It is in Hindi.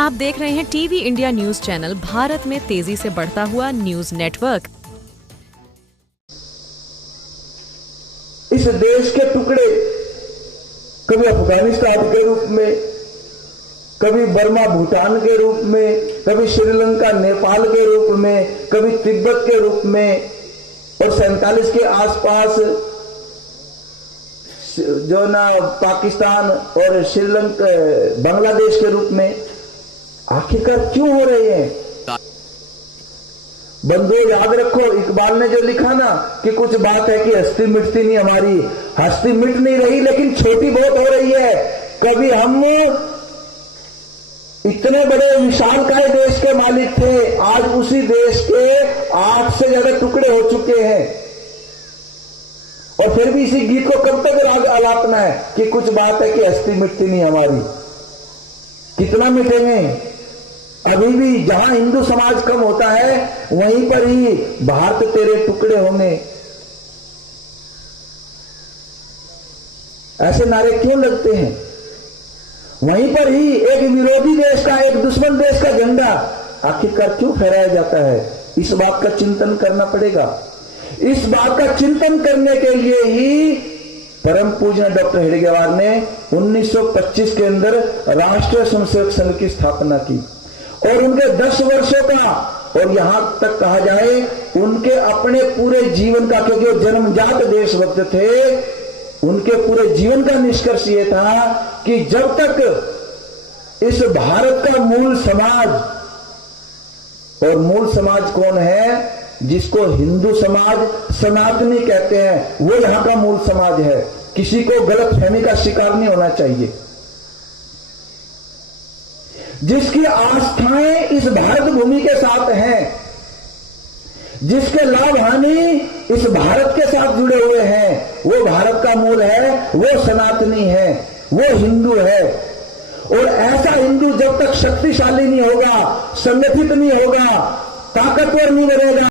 आप देख रहे हैं TV India news channel, Bharat में तेजी से बढ़ता हुआ न्यूज नेटवर्क। इस देश के टुकड़े कभी अफगानिस्तान के रूप में, कभी बर्मा भूटान के रूप में, कभी श्रीलंका नेपाल के रूप में, कभी तिब्बत के रूप में, और 47 के आसपास जो ना पाकिस्तान और श्रीलंका बांग्लादेश के रूप में आखिरकार क्यों हो रहे हैं? बंधुओं, याद रखो, इकबाल ने जो लिखा ना कि कुछ बात है कि हस्ती मिटती नहीं हमारी, हस्ती मिट नहीं रही लेकिन छोटी बहुत हो रही है। कभी हम इतने बड़े विशालकाय देश के मालिक थे, आज उसी देश के 8 से ज्यादा टुकड़े हो चुके हैं। और फिर भी इसी गीत को कब तक आलापना है कि कुछ बात है कि हस्ती मिटती नहीं हमारी। कितना मिटेंगे? अभी भी जहां हिंदू समाज कम होता है वहीं पर ही भारत तेरे टुकड़े होंगे, ऐसे नारे क्यों लगते हैं? वहीं पर ही एक विरोधी देश का, एक दुश्मन देश का झंडा आखिरकार क्यों फहराया जाता है? इस बात का चिंतन करना पड़ेगा। इस बात का चिंतन करने के लिए ही परम पूज्य डॉक्टर हेडगेवार ने 1925 के अंदर राष्ट्रीय स्वयंसेवक संघ की स्थापना की, और उनके 10 वर्षों का, और यहां तक कहा जाए उनके अपने पूरे जीवन का, क्योंकि वो जन्मजात देशभक्त थे, उनके पूरे जीवन का निष्कर्ष ये था कि जब तक इस भारत का मूल समाज, और मूल समाज कौन है? जिसको हिंदू समाज सनातनी कहते हैं, वो यहां का मूल समाज है। किसी को गलतफहमी का शिकार नहीं होना चाहिए। जिसकी आस्थाएं इस भारत भूमि के साथ हैं, जिसके लाभ हानि इस भारत के साथ जुड़े हुए हैं, वो भारत का मूल है, वो सनातनी है, वो हिंदू है। और ऐसा हिंदू जब तक शक्तिशाली नहीं होगा, संगठित नहीं होगा, ताकतवर नहीं बनेगा,